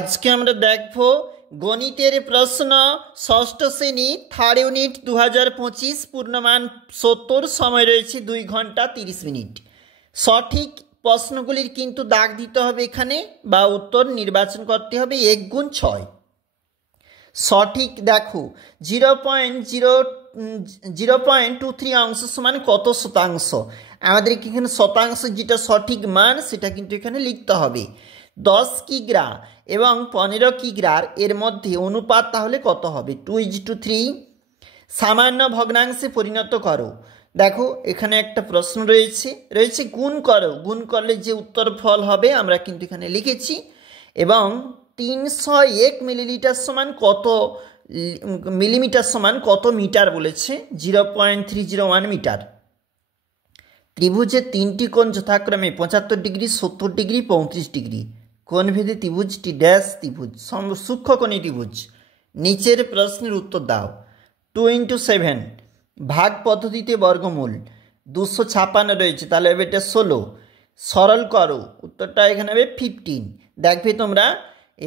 আজকে আমরা দেখব গণিতের প্রশ্ন ষষ্ঠ শ্রেণী থার্ড ইউনিট 2025 পূর্ণমান 70 সময় রয়েছে 2 ঘন্টা 30 মিনিট। সঠিক প্রশ্নগুলির কিন্তু দাগ দিতে হবে এখানে বা উত্তর নির্বাচন করতে হবে 1 গুণ 6। সঠিক দেখো 0.23 অংশ সমান কত শতাংশ। আমাদেরকে এখানে শতাংশ যেটা সঠিক মান সেটা কিন্তু এখানে লিখতে হবে। 10 কিগ্রা এবং 15 কিগ্রার এর মধ্যে অনুপাত তাহলে কত হবে? 2:3। সামান্য ভগ্নাংশে পরিণত করো। দেখো এখানে একটা প্রশ্ন রয়েছে গুণ করো, গুণ করলে যে উত্তর ফল হবে আমরা কিন্তু এখানে লিখেছি। এবং 301 মিলিলিটার সমান কত মিলিমিটার সমান কত মিটার বলেছে? 0.301 মিটার। ত্রিভুজের 3টি কোণ যথাক্রমে 75 ডিগ্রি, 70 ডিগ্রি, 35 ডিগ্রি। কোণভেদে ত্রিভুজটি ড্যাশ ত্রিভুজ, সূক্ষ্মকোণী ত্রিভুজ। নিচের প্রশ্নের উত্তর দাও। 2 × 7 ভাগ পদ্ধতিতে বর্গমূল 256 রয়েছে, তাহলে হবে এটা 16। সরল করো, উত্তরটা এখানে হবে 15। দেখবে তোমরা।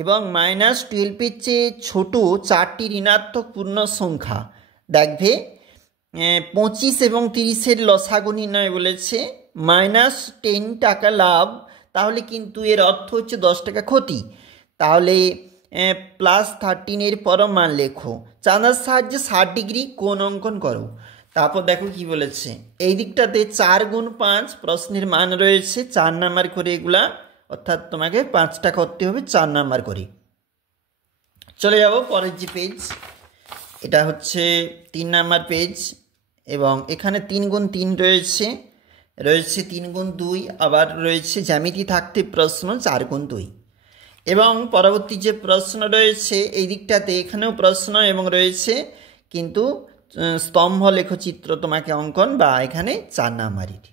এবং -12 চেয়ে ছোট 4টি ঋণাত্মক পূর্ণ সংখ্যা দেখবে। 25 এবং 30-এর লসাগু নির্ণয় বলেছে। -10 টাকা লাভ, তাহলে কিন্তু এর অর্থ হচ্ছে 10 টাকা ক্ষতি। তাহলে +13 পরম মান লেখো। চাঁদার সাহায্যে 60 ডিগ্রি কোণ অঙ্কন করো। তারপর দেখো কি বলেছে, এই দিকটাতে 4 গুণ 5 প্রশ্নের মান রয়েছে 4 নাম্বার করে এগুলা, অর্থাৎ তোমাকে 5টা করতে হবে 4 নাম্বার করে। চলে যাব পরের যে পেজ, এটা হচ্ছে 3 নাম্বার পেজ। এবং এখানে 3 গুণ 3 রয়েছে 3 গুণ 2, আবার রয়েছে জ্যামিতি থাকতে প্রশ্ন 4 গুণ 2। এবং পরবর্তী যে প্রশ্ন রয়েছে এই দিকটাতে এখানেও প্রশ্ন এবং রয়েছে কিন্তু স্তম্ভ লেখচিত্র তোমাকে অঙ্কন বা এখানে 4 নাম্বারের।